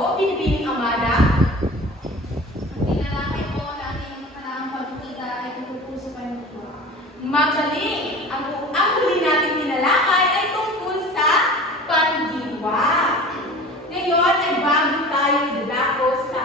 po, Binibining Amada. Ang tinalakay po na ating nakaraang pagkikita ay tungkol sa panunod. Magaling! Ang huli nating tinalakay ay tungkol sa pandiwa. Ngayon ay bago tayo dadako sa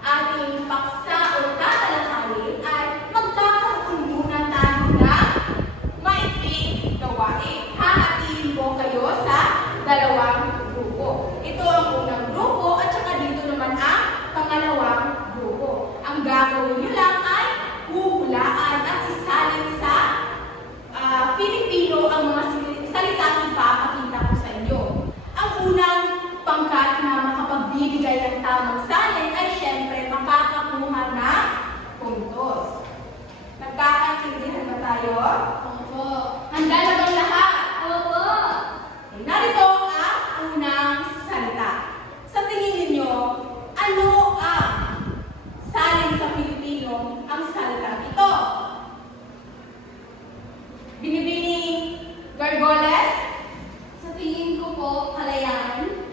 ating paksa o tatalakayin ay magkakaroon muna tayo ng maikling gawain. Hahatiin po kayo sa dalawang grupo. Ito ang unang grupo at saka dito naman ang pangalawang grupo. Ang gagawin nyo lang ay huhulaan at isalin sa Filipino ang mga salitang ipapakita ko sa inyo. Ang unang pangkat na makapagbibigay ng tamang salin ay syempre makakakuha ng puntos. Nagkakaintindihan ba tayo? Opo. Handa na bang lahat? Opo. Narito ang unang salita. Sa tingin ninyo, ano ang salin sa Filipino ang salita ito? Binibining Gargoles? Sa tingin ko po, kalayaan.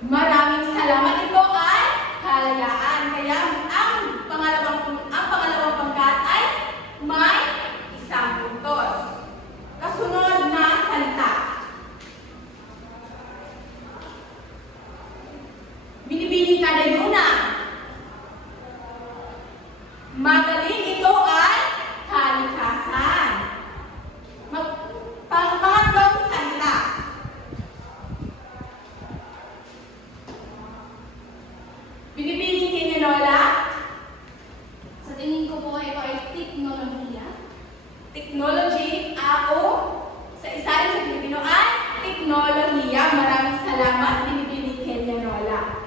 Maraming salamat. Ito ay kalayaan. Kaya ang pangalawang pangkat ay may isang puntos. Kasunod na salita. Binibining Kadayuna. Magaling. Ito ay kalikasan. Pangatlong salita. Binibining Kininola. Sa tingin ko po, ito ay teknolohiya. Technology, o sa isa rin sa Pilipino ay teknolohiya. Maraming salamat, Binibining Kininola.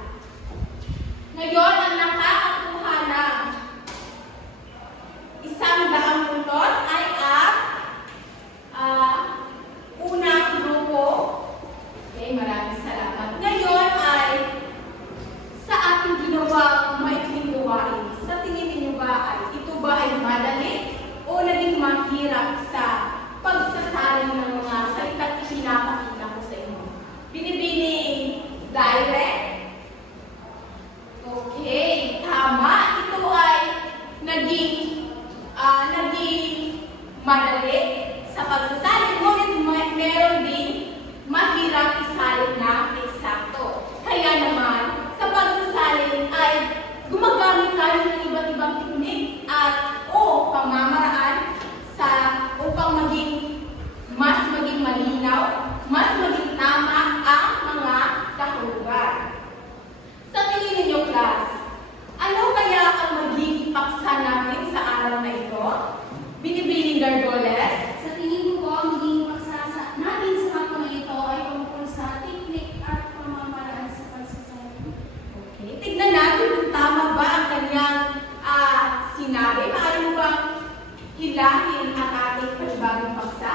Ngayon, ang nakakakuha ng 100 puntos ay ang unang grupo. Okay, maraming salamat. Ngayon ay sa ating ginawang maikling gawain. Sa tingin ninyo ba ito ba ay madali o naging mahirap sa pagsasalin ng mga salitang ipinapakita ko sa inyo? Binibining direct? Okay, tama. Ito ay naging madali sa pagsasalin, ngunit meron din mahirap isalin na eksakto. Kaya naman, sa pagsasalin ay gumagamit tayo ng iba't ibang teknik o pamamaraan upang mas maging malinaw, mas maging tama ang mga kahulugan. Sa tingin ninyo, class, ano kaya ang magiging paksa natin sa araw na ito? Binibining Gargoles? Sa tingin ko po, ang magiging pagsasa natin sa hapon na ito ay tungkol sa teknik at pamamaraan sa pagsasalin. Okay, tignan natin kung tama ba ang kanyang sinabi. Maaari mo bang hilahin ang ating panibagong paksa?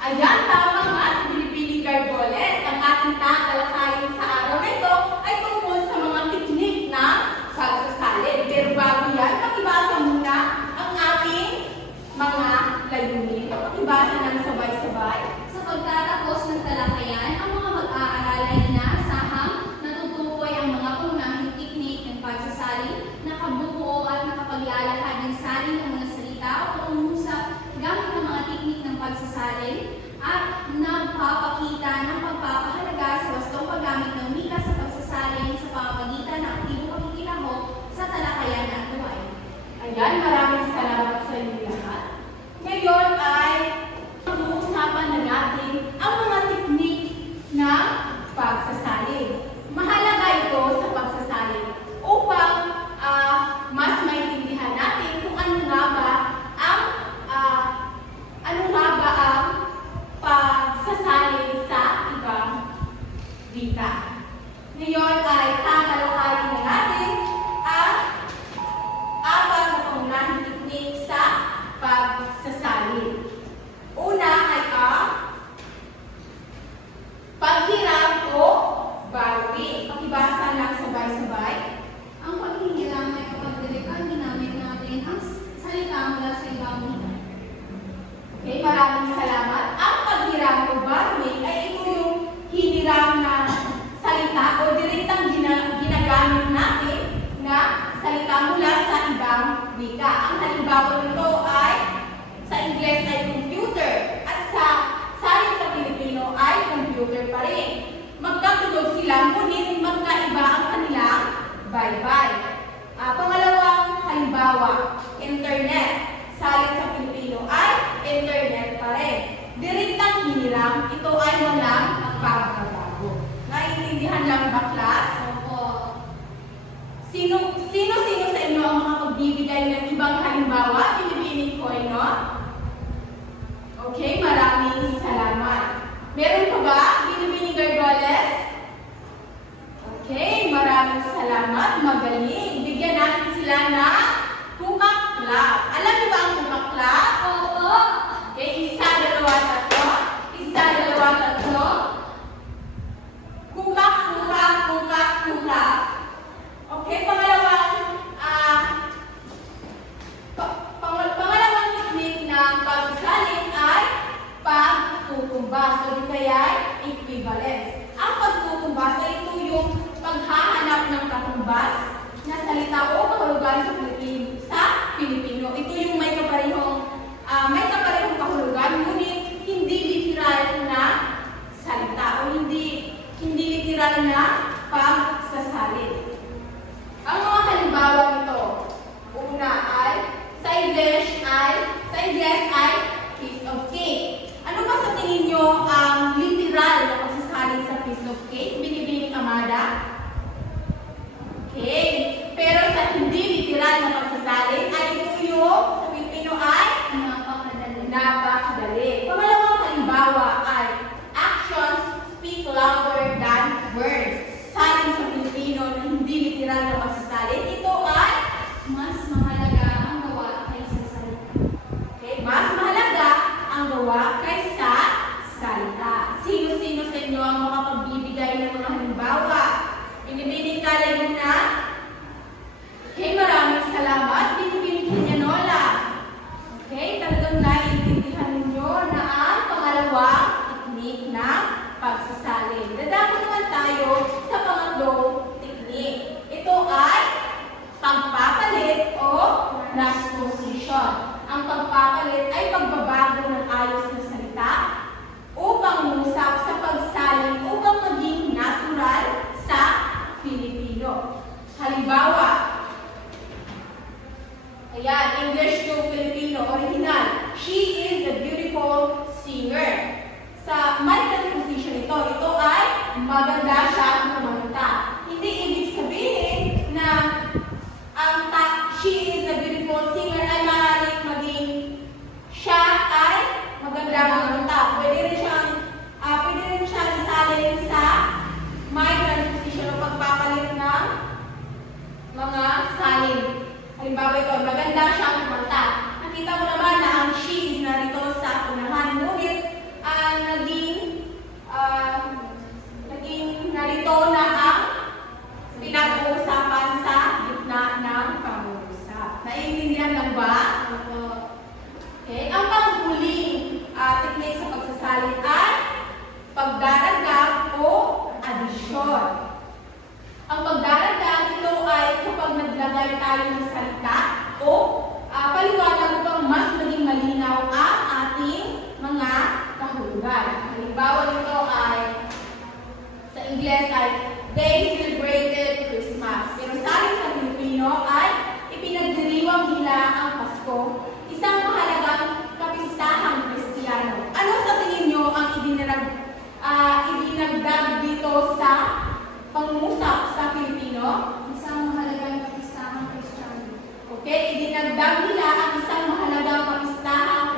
Ayan, tama nga, Binibining Gargoles. Ang ating tatalakayin sa araw na ito ay tungkol sa mga teknik na pagsasalin. Pero bago yan, pakibasa muna ang ating mga layunin. Pakibasa ng sabay-sabay. Sa pagtatapos ng talakayan, ang mga mag-aaral ay inaasahang natutukoy ang mga pangunahing teknik ng pagsasalin, nakabubuo at nakapaglalakad ng salin ng mga salita o pangungusap gamit ang mga teknik ng pagsasalin at nagpapakita ng pagpapahalaga sa wastong paggamit ng wika sa pagsasalin sa pamamagitan ng aktibong pakikilahok sa talakayan at gawain. Ayan, maraming salamat sa inyo lahat. Ngayon ay pag-uusapan na natin ang halimbawa nito ay sa Ingles ay computer at sa salin sa Filipino ay computer pa rin. Magkatunog sila, ngunit magkaiba ang kanilang baybay. Pangalawang halimbawa, internet. Salin sa Filipino ay internet pa rin. Direktang hiniram, ito ay walang pagbabago. Naiintindihan lang ba, class? Opo. Sino sa inyo ang makapagbibigay ng ibang halimbawa? Pinipinig ko, no? Okay, maraming salamat. Meron pa ba? Binibining Gargoles? Okay, maraming salamat. Magaling. Bigyan natin sila ng Kukak Club. Alam niyo ba ang Kukak Club? Opo. Okay, isa, dalawa, tatlo. Isa, dalawa, tatlo. Kukak, kukak, kukak, kukak. Okay, pangalawang technique ng pagsasalin ay pagtutumbas o di kaya equivalence. Ang pagtutumbas ay ito yung paghahanap ng katumbas na salita o kahulugan sa Filipino. Ito yung may kaparehong kahulugan, ngunit hindi literal na salita o hindi literal na pagsasalin. Ang mga halimbawa nito, una ay sa English ay piece of cake. Ano ba sa tingin nyo ang literal na pagsasalin sa piece of cake? Binibining Amada? Okay. Pero sa hindi literal na pagsasalin ay ito yung sa Pilipino ay napakadali. Pangalawang halimbawa ay actions speak louder than words. Salin sa Pilipino na hindi literal na pagsasalin, ito ay Mas mahalaga ang gawa kaysa salita. okay, mas mahalaga ang gawa kaysa salita. Sino-sino sa inyo ang makapagbibigay ng mga halimbawa? Binibining Kalay na? Okay, maraming salamat. Binibining Kinyanola. Okay, talagang naiintindihan ninyo na ang pangalawang technique ng pagsasalin. Dadako naman tayo sa pangatlong technique. Ito ay pagpapalit o transposition. Ang pagpapalit ay pagbabago ng ayos na salita upang mangusap sa pagsalin upang maging natural sa Filipino. Halimbawa, ayan, English to Filipino, original. She is a beautiful singer. Sa my transposition ito ay maganda siya kumanta. Hindi ibig sabihin na she is a beautiful singer ay maaaring maging siya ay maganda kumanta. Pwede rin siyang isalin sa my transposition o pagpapalit ng mga salin. Halimbawa ito, maganda siyang kumanta. Nakita mo naman na ang she is narito sa unahan, ngunit naging narito na ang pinag-uusapan sa gitna ng pag-uusap. Naiintindihan lang ba? Okay. Ang panghuling technique sa pagsasalin ay pagdaragdag o addition. Ang pagdaragdag ito ay kapag naglagay tayo ng salita o paliwanag upang mas maging malinaw ang ating mga kahulugan. Halimbawa nito ay sa Ingles ay they celebrated Christmas. Pero salin sa Filipino ay ipinagdiriwang nila ang Pasko, isang mahalagang kapistahang Kristiyano. Ano sa tingin nyo ang idinagdag dito sa pangungusap sa Filipino? Isang mahalagang kapistahang Kristiyano. Okay, idinagdag nila ang isang mahalagang kapistahang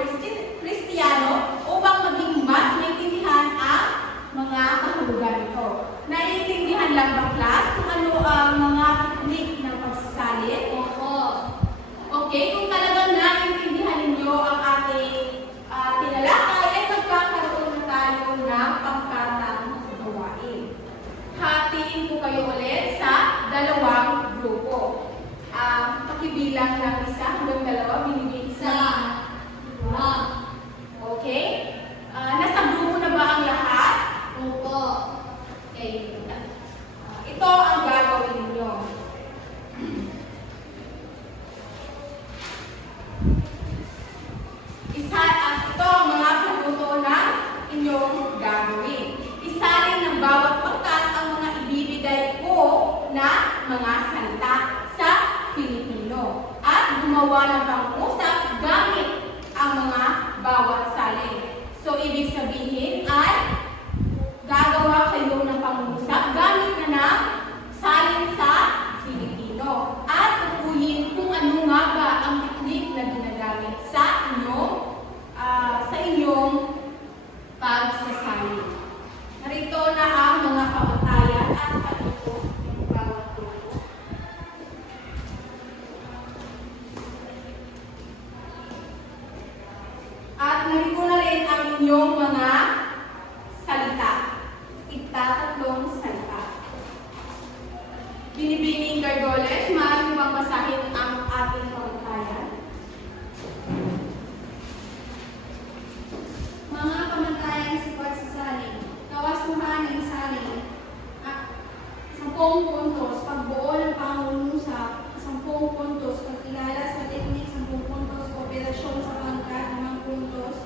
Kristiyano upang maging mas maintindihan ang mga kahulugan nito. Naiintindihan lang ba, class, kung ano ang mga technique ng pagsasalin? Opo. Okay, kung talagang naiintindihan ninyo ang ating tinalakay, ay magkakaroon na tayo ng pangkatang gawain. Hatiin ko kayo ulit sa dalawang grupo. Pakibilang ng isa hanggang dalawa, binigay isa. Okay? Nasa grupo na ba ang lahat? Opo. Okay. Ito ang gagawin ninyo. gumagawa ng pangungusap gamit ang mga bawat salin. So, ibig sabihin ay gagawa kayo ng pangungusap gamit na ng salin sa Filipino. At tukuyin kung ano nga ba ang teknik na ginagamit sa inyong pagsasalin. Narito na ang mga pamatayan at panuko ng bawat grupo. At narito na rin ang inyong mga salita. Itatatlong salita. Binibining Gargoles, maaari mo bang basahin ang ating pamatayan? Mga pamantayan sa pagsasalin. Kawasuhan ng salin. 10 puntos. Pagbuo ng pangungusap. 10 puntos. Pagkilala sa teknik. 10 puntos. Kooperasyon sa pangkat. 5 puntos.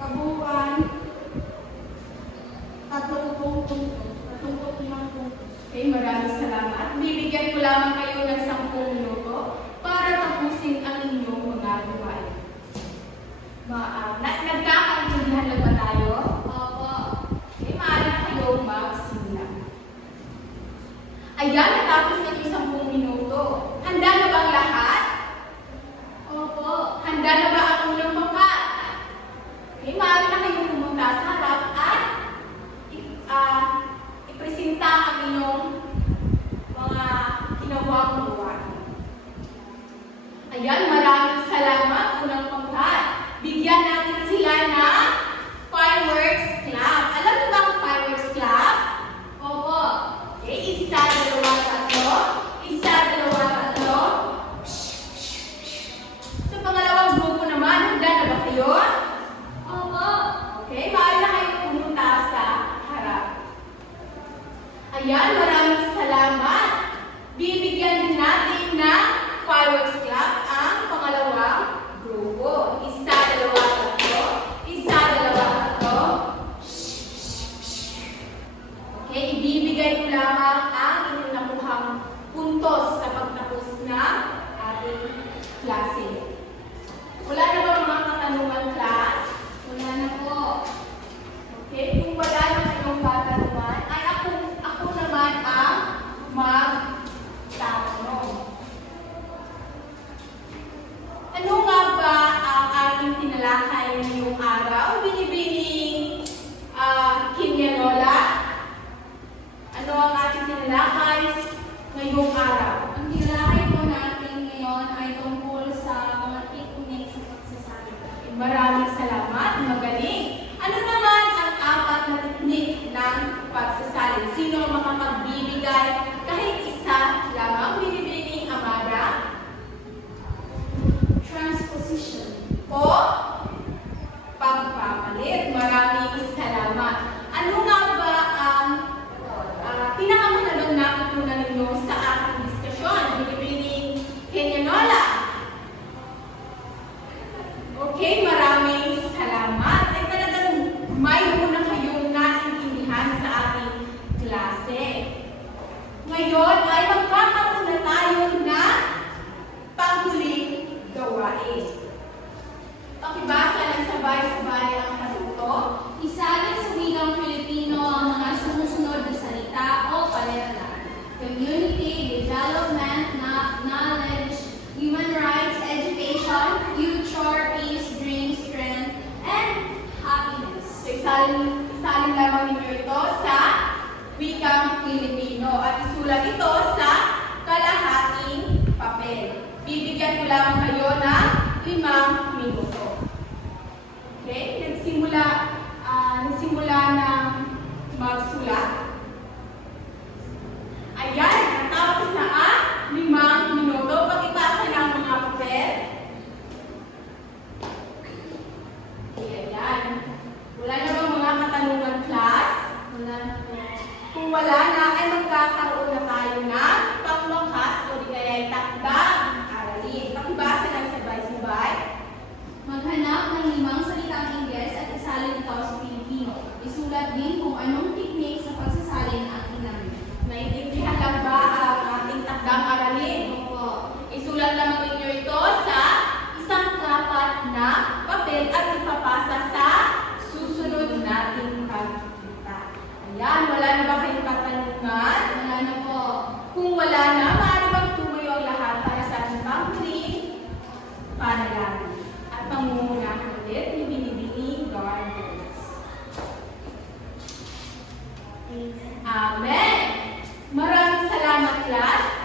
Kabuuan. 30 puntos. 35 puntos. Okay, maraming salamat. Bibigyan ko lamang kayo ng 10 minuto para tapusin ang inyong mga gawain. Nagkakaintindihan na ba tayo? Opo. Okay, maaari na kayong magsimula. Ayan, natapos na yung 10 minuto. Handa na ba ang lahat? Opo. Handa na ba ang unang pangkat? Okay, maaari na kayong pumunta sa harap at ipresenta ang inyong mga ginawang gawain. Ayan, maraming salamat. Unang pangkat. Bigyan natin sila ng fireworks clap. Alam niyo ba ang fireworks clap? Opo. Okay, 1, 2, 3. 1, 2, 3. Sa pangalawang grupo naman, handa na ba kayo? Opo. Okay, maaari na kayo pumunta sa harap. Ayan, maraming salamat. Bibigyan din natin ng fireworks clap ang pangalawang grupo. 1, 2, 3. 1, 2, 3. Okay, ibibigay ko lamang ang inyong nakuhang puntos sa pagtapos ng ating klase. Wala na ba mga katanungan, class? Wala na po. Okay, kung wala na kayong katanungan, ay ako naman ang magtatanong. Ano nga ba ang ating tinalakay ngayong araw? Binibining Kinyanola? Ano ang ating tinalakay ngayong araw? Ang tinalakay po natin ngayon ay tungkol sa mga teknik sa pagsasalin. Maraming salamat, magaling. Ano naman ang 4 na teknik ng pagsasalin? Sino ang makapagbibigay kahit isa lamang? Binibining Amara? Transposition. O pagpapalit? Maraming salamat. Ano nga ba ang pinakamanalong natutunan ninyo sa ating diskusyon? Binibining Kenyanola? Okay, maraming salamat. Ay talagang mayroon na kayong naintindihan sa ating klase. Ngayon ay magkakaroon na tayo ng panghuling gawain. Pakibasa ng sabay-sabay ang kasuto. Isalin sa wikang Filipino ang mga sumusunod na salita o palerlan. Community, development, knowledge, human rights, education, future, peace, dreams, strength, and happiness. So, isalin lamang ninyo ito sa wikang Filipino at isulat ito sa kalahating papel. Bibigyan ko lamang kayo ng 5 minuto. Okay? Nagsimula ng magsulat. Ayan, natapos na ang 5 minuto. Pakipasa na ang mga papel. Ayan. Wala na bang mga katanungan, class? Wala na po. Kung wala na, ay magkakaroon na tayo ng pangwakas o di kaya ay takdang aralin. Pakibasa ng sabay-sabay. Maghanap ng 5 salitang Ingles at isalin ito sa Pilipino. Isulat din kung anong teknik sa pagsasalin ang ginamit. Naintindihan lang ba ang ating takdang aralin? Opo. Isulat lamang ninyo ito Amen. Maraming salamat, class.